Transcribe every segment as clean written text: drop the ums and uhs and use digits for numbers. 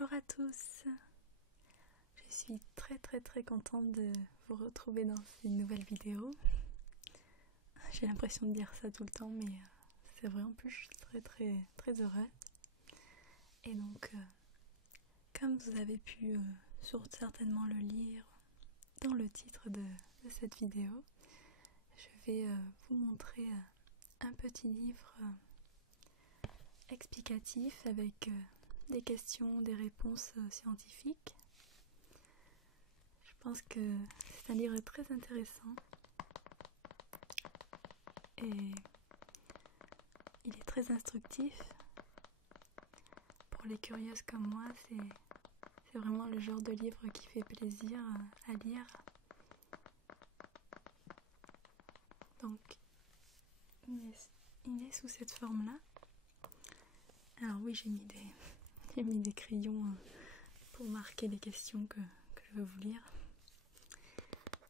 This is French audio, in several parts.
Bonjour à tous, je suis très contente de vous retrouver dans une nouvelle vidéo. J'ai l'impression de dire ça tout le temps, mais c'est vrai, en plus je suis très heureuse. Et donc, comme vous avez pu certainement le lire dans le titre de cette vidéo, je vais vous montrer un petit livre explicatif avec des questions, des réponses scientifiques. Je pense que c'est un livre très intéressant et il est très instructif. Pour les curieuses comme moi, c'est vraiment le genre de livre qui fait plaisir à lire. Donc, il est sous cette forme-là. Alors oui, j'ai mis des crayons pour marquer les questions que je veux vous lire.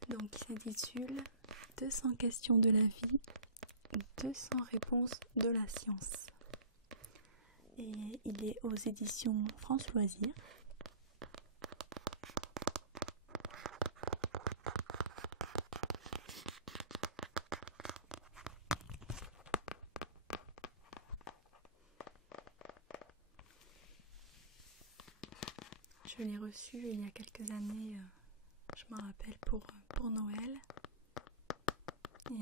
Donc, il s'intitule 200 questions de la vie, 200 réponses de la science. Et il est aux éditions France Loisirs. Je l'ai reçu il y a quelques années, je me rappelle, pour Noël. Et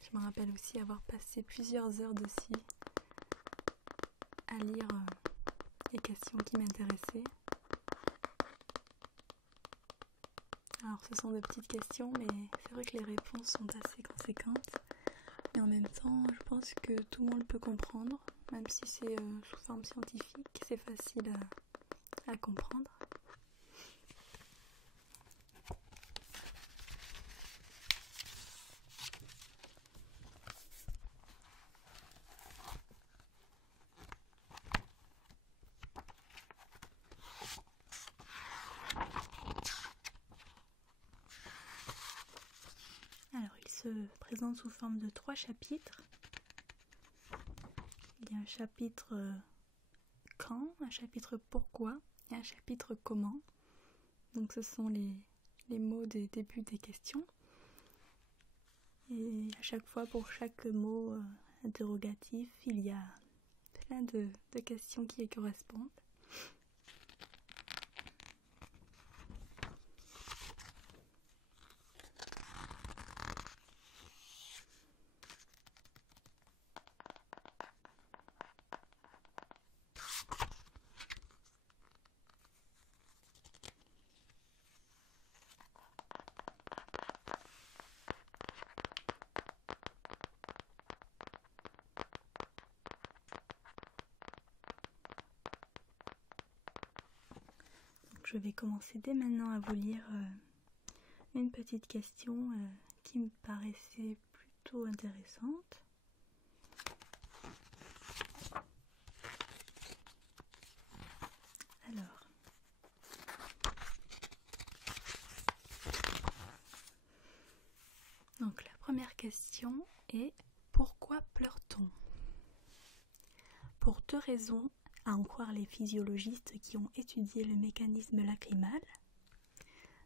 je me rappelle aussi avoir passé plusieurs heures dessus à lire les questions qui m'intéressaient. Alors ce sont de petites questions, mais c'est vrai que les réponses sont assez conséquentes. Mais en même temps, je pense que tout le monde peut comprendre, même si c'est sous forme scientifique, c'est facile à comprendre. Alors, il se présente sous forme de 3 chapitres. Il y a un chapitre quand, un chapitre pourquoi et un chapitre comment. Donc ce sont les mots des débuts des questions. Et à chaque fois, pour chaque mot interrogatif, il y a plein de questions qui y correspondent. Je vais commencer dès maintenant à vous lire une petite question qui me paraissait plutôt intéressante. Alors, donc la première question est: pourquoi pleure-t-on? Pour 2 raisons, à en croire les physiologistes qui ont étudié le mécanisme lacrymal.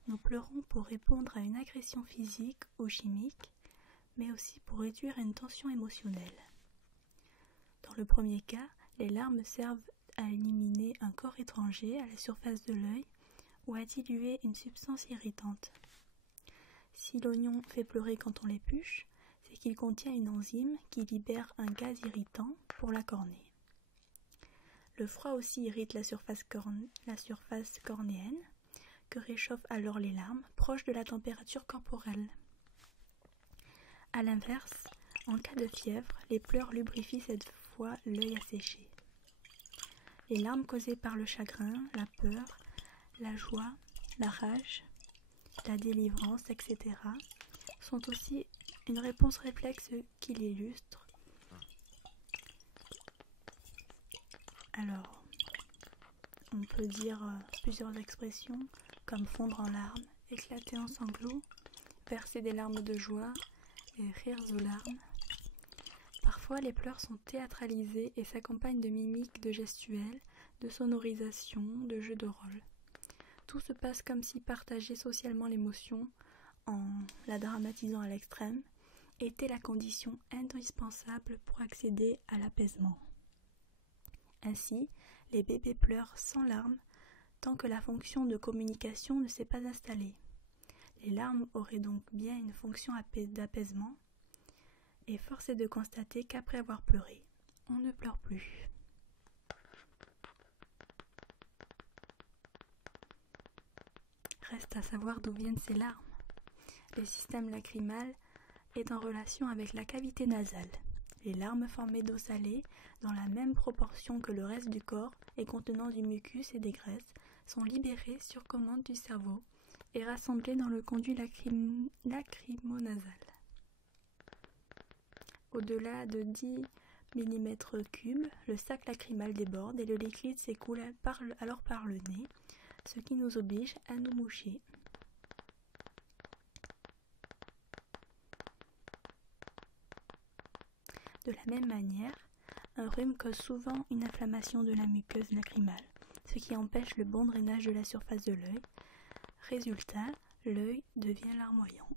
Nous pleurons pour répondre à une agression physique ou chimique, mais aussi pour réduire une tension émotionnelle. Dans le premier cas, les larmes servent à éliminer un corps étranger à la surface de l'œil ou à diluer une substance irritante. Si l'oignon fait pleurer quand on l'épluche, c'est qu'il contient une enzyme qui libère un gaz irritant pour la cornée. Le froid aussi irrite la surface cornéenne, que réchauffent alors les larmes, proches de la température corporelle. A l'inverse, en cas de fièvre, les pleurs lubrifient cette fois l'œil asséché. Les larmes causées par le chagrin, la peur, la joie, la rage, la délivrance, etc. sont aussi une réponse réflexe qui l'illustre. Alors, on peut dire plusieurs expressions comme fondre en larmes, éclater en sanglots, verser des larmes de joie et rire aux larmes. Parfois, les pleurs sont théâtralisés et s'accompagnent de mimiques, de gestuels, de sonorisation, de jeux de rôle. Tout se passe comme si partager socialement l'émotion, en la dramatisant à l'extrême, était la condition indispensable pour accéder à l'apaisement. Ainsi, les bébés pleurent sans larmes tant que la fonction de communication ne s'est pas installée. Les larmes auraient donc bien une fonction d'apaisement, et force est de constater qu'après avoir pleuré, on ne pleure plus. Reste à savoir d'où viennent ces larmes. Le système lacrymal est en relation avec la cavité nasale. Les larmes formées d'eau salée, dans la même proportion que le reste du corps et contenant du mucus et des graisses, sont libérées sur commande du cerveau et rassemblées dans le conduit lacrymonasal. Au-delà de 10 mm3, le sac lacrymal déborde et le liquide s'écoule alors par le nez, ce qui nous oblige à nous moucher. De la même manière, un rhume cause souvent une inflammation de la muqueuse lacrymale, ce qui empêche le bon drainage de la surface de l'œil. Résultat, l'œil devient larmoyant.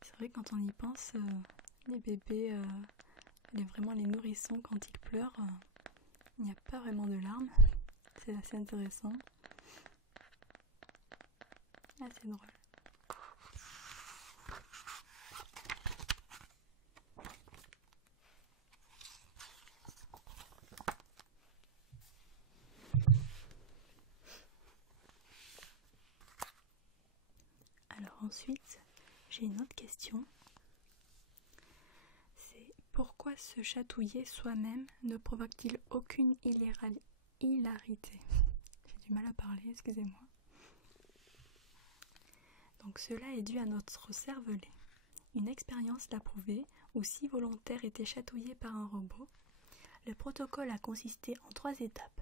C'est vrai, quand on y pense, les bébés, vraiment les nourrissons, quand ils pleurent, il n'y a pas vraiment de larmes. C'est assez intéressant. Assez drôle. Alors ensuite, j'ai une autre question. C'est pourquoi se chatouiller soi-même ne provoque-t-il aucune hilarité? J'ai du mal à parler, excusez-moi. Donc cela est dû à notre cervelet. Une expérience l'a prouvé, où 6 volontaires étaient chatouillés par un robot. Le protocole a consisté en 3 étapes.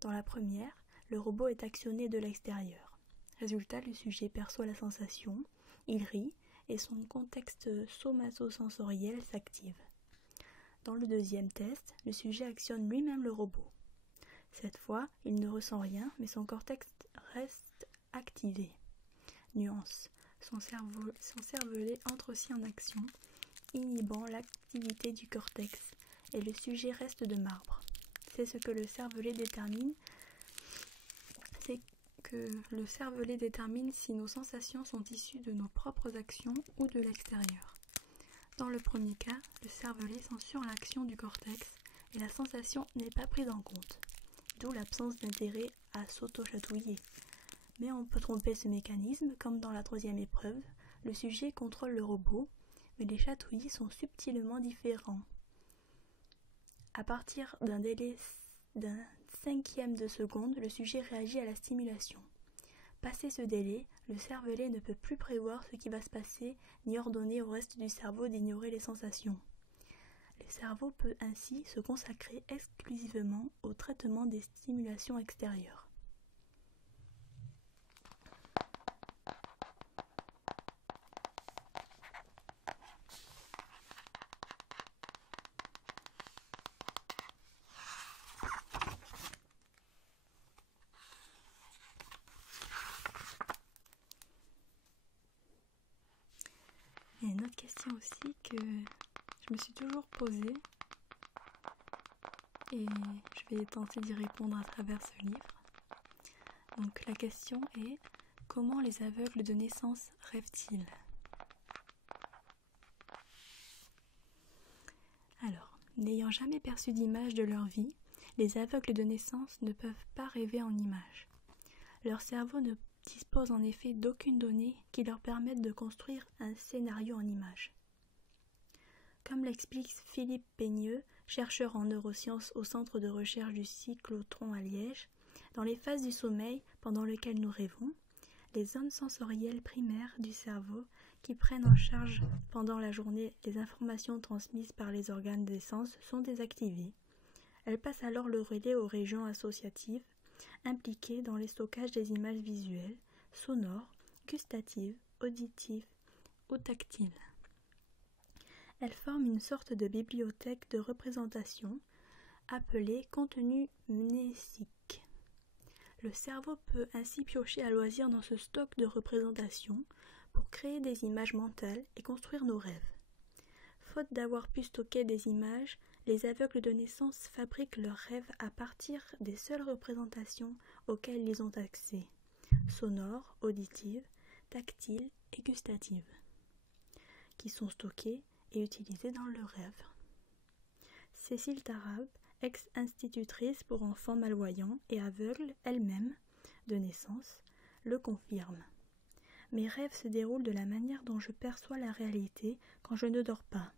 Dans la première, le robot est actionné de l'extérieur. Résultat, le sujet perçoit la sensation, il rit et son contexte somatosensoriel s'active. Dans le deuxième test, le sujet actionne lui-même le robot. Cette fois, il ne ressent rien, mais son cortex reste activé. Nuance, son cervelet entre aussi en action, inhibant l'activité du cortex, et le sujet reste de marbre. C'est ce que le cervelet détermine. C'est que le cervelet détermine si nos sensations sont issues de nos propres actions ou de l'extérieur. Dans le premier cas, le cervelet censure l'action du cortex et la sensation n'est pas prise en compte, d'où l'absence d'intérêt à s'auto-chatouiller. Mais on peut tromper ce mécanisme, comme dans la troisième épreuve, le sujet contrôle le robot, mais les chatouillis sont subtilement différents. À partir d'un délai d'un 1/5 de seconde, le sujet réagit à la stimulation. Passé ce délai, le cervelet ne peut plus prévoir ce qui va se passer, ni ordonner au reste du cerveau d'ignorer les sensations. Le cerveau peut ainsi se consacrer exclusivement au traitement des stimulations extérieures. Il y a une autre question aussi que je me suis toujours posée et je vais tenter d'y répondre à travers ce livre. Donc la question est: comment les aveugles de naissance rêvent-ils? Alors, n'ayant jamais perçu d'image de leur vie, les aveugles de naissance ne peuvent pas rêver en images. Leur cerveau ne dispose en effet d'aucune donnée qui leur permette de construire un scénario en images. Comme l'explique Philippe Peigneux, chercheur en neurosciences au centre de recherche du cyclotron à Liège, dans les phases du sommeil pendant lesquelles nous rêvons, les zones sensorielles primaires du cerveau qui prennent en charge pendant la journée les informations transmises par les organes des sens sont désactivées. Elles passent alors le relais aux régions associatives impliquées dans les stockages des images visuelles, sonores, gustatives, auditives ou tactiles. Elles forment une sorte de bibliothèque de représentation appelée contenu mnésique. Le cerveau peut ainsi piocher à loisir dans ce stock de représentations pour créer des images mentales et construire nos rêves. Faute d'avoir pu stocker des images, les aveugles de naissance fabriquent leurs rêves à partir des seules représentations auxquelles ils ont accès, sonores, auditives, tactiles et gustatives, qui sont stockées et utilisées dans leurs rêves. Cécile Tarab, ex-institutrice pour enfants malvoyants et aveugles elle-même, de naissance, le confirme. Mes rêves se déroulent de la manière dont je perçois la réalité quand je ne dors pas.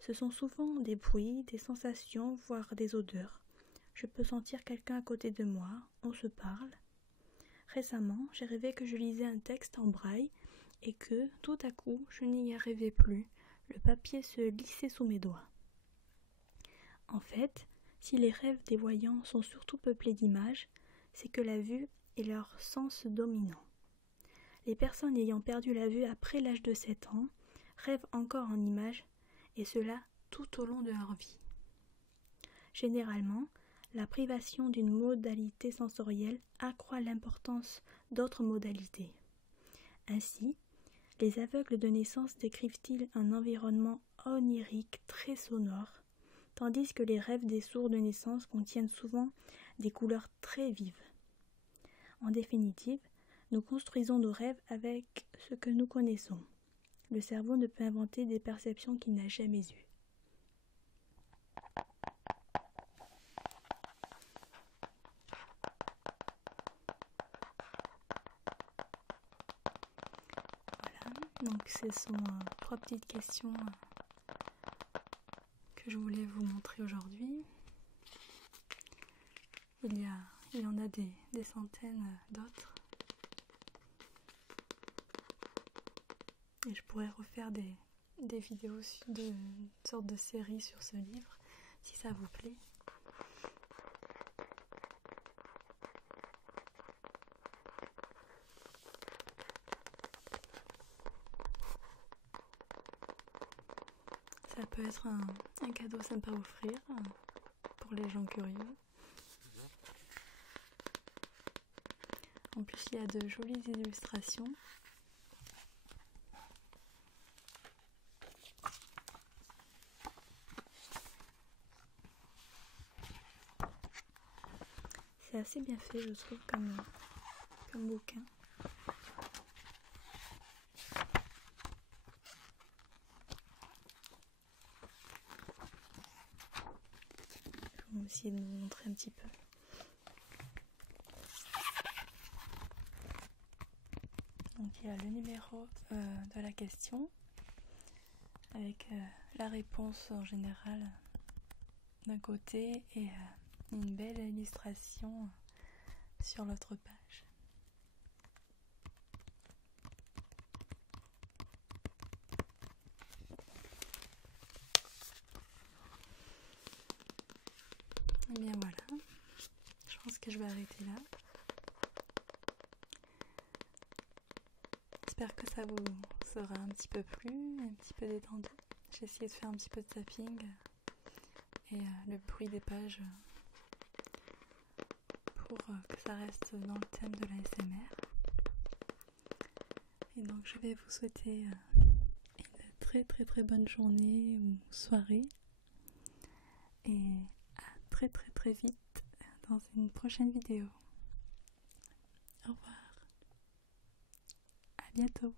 Ce sont souvent des bruits, des sensations, voire des odeurs. Je peux sentir quelqu'un à côté de moi, on se parle. Récemment, j'ai rêvé que je lisais un texte en braille et que, tout à coup, je n'y arrivais plus. Le papier se glissait sous mes doigts. En fait, si les rêves des voyants sont surtout peuplés d'images, c'est que la vue est leur sens dominant. Les personnes ayant perdu la vue après l'âge de 7 ans rêvent encore en images, et cela tout au long de leur vie. Généralement, la privation d'une modalité sensorielle accroît l'importance d'autres modalités. Ainsi, les aveugles de naissance décrivent-ils un environnement onirique très sonore, tandis que les rêves des sourds de naissance contiennent souvent des couleurs très vives. En définitive, nous construisons nos rêves avec ce que nous connaissons. Le cerveau ne peut inventer des perceptions qu'il n'a jamais eues. Voilà, donc ce sont 3 petites questions que je voulais vous montrer aujourd'hui. Il y en a des centaines d'autres. Et je pourrais refaire des vidéos de sorte de série sur ce livre, si ça vous plaît. Ça peut être un cadeau sympa à offrir pour les gens curieux. En plus, il y a de jolies illustrations. C'est assez bien fait, je trouve, comme bouquin. Je vais essayer de vous montrer un petit peu. Donc il y a le numéro de la question avec la réponse en général d'un côté et une belle illustration sur l'autre page. Et bien voilà, je pense que je vais arrêter là. J'espère que ça vous sera un petit peu plu, un petit peu détendu. J'ai essayé de faire un petit peu de tapping et le bruit des pages pour que ça reste dans le thème de l'ASMR. Et donc je vais vous souhaiter une très très très bonne journée ou soirée et à très très très vite dans une prochaine vidéo. Au revoir, à bientôt.